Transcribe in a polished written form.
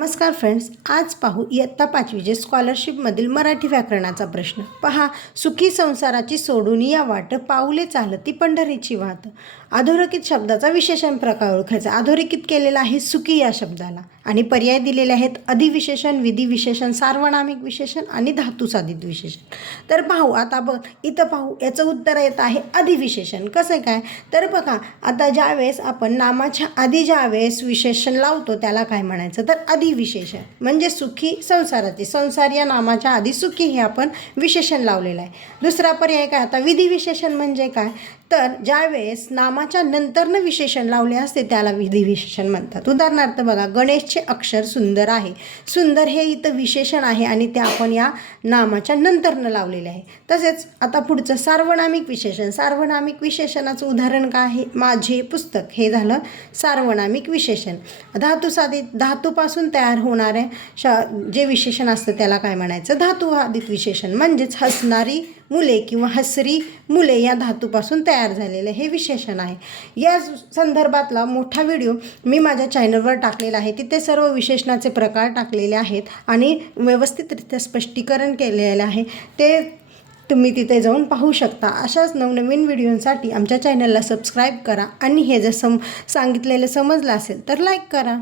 नमस्कार फ्रेंड्स, आज पाहू इयत्ता 5वीचे स्कॉलरशिपमधील मराठी व्याकरणाचा प्रश्न. पहा, सुखी संसाराची सोडून या वाट, पाऊले चालती पंढरीची वाट. अधोरेखित शब्दाचा विशेषण प्रकार ओळखायचा. अधोरेखित केलेला आहे सुखी या शब्दाला आणि पर्याय दिलेले आहेत अधिविशेषण, विधिविशेषण, सार्वनामिक विशेषण आणि धातुसाधित विशेषण. तर पाहू आता इथं पाहू, याचं उत्तर येत आहे अधिविशेषण. कसं काय तर बघा, आता ज्यावेळेस आपण नामाच्या आधी ज्यावेळेस विशेषण लावतो त्याला काय म्हणायचं तर अधिविशेषण. म्हणजे सुखी संसाराचे, संसार या नामाच्या आधी सुखी हे आपण विशेषण लावलेलं आहे. दुसरा पर्याय काय आता विधिविशेषण म्हणजे काय तर ज्यावेळेस नामाच्या नंतरनं विशेषण लावले असते त्याला विधिविशेषण म्हणतात. उदाहरणार्थ बघा, गणेशचे अक्षर सुंदर आहे. सुंदर हे इथं विशेषण आहे आणि ते आपण या नामाच्या नंतरनं लावलेले आहे. तसेच आता पुढचं सार्वनामिक विशेषण. सार्वनामिक विशेषणाचं उदाहरण काय आहे, माझे पुस्तक हे झालं सार्वनामिक विशेषण. धातुसाधित, धातूपासून तयार होणारे जे विशेषण असतं त्याला काय म्हणायचं धातुसाधित विशेषण. म्हणजेच हसणारी मुले किंवा हसरी मुले या धातूपासून तयार झालेले हे विशेषण आहे. या संदर्भातला मोठा व्हिडिओ मी माझ्या चॅनलवर टाकलेला आहे. तिथे सर्व विशेषणाचे प्रकार टाकलेले आहेत आणि व्यवस्थितरित्या स्पष्टीकरण केलेलं आहे. ते तुम्ही तिथे जाऊन पाहू शकता. अशाच नवनवीन व्हिडिओंसाठी आमच्या चॅनलला सबस्क्राईब करा आणि हे जर सांगितलेलं समजलं असेल तर लाईक करा.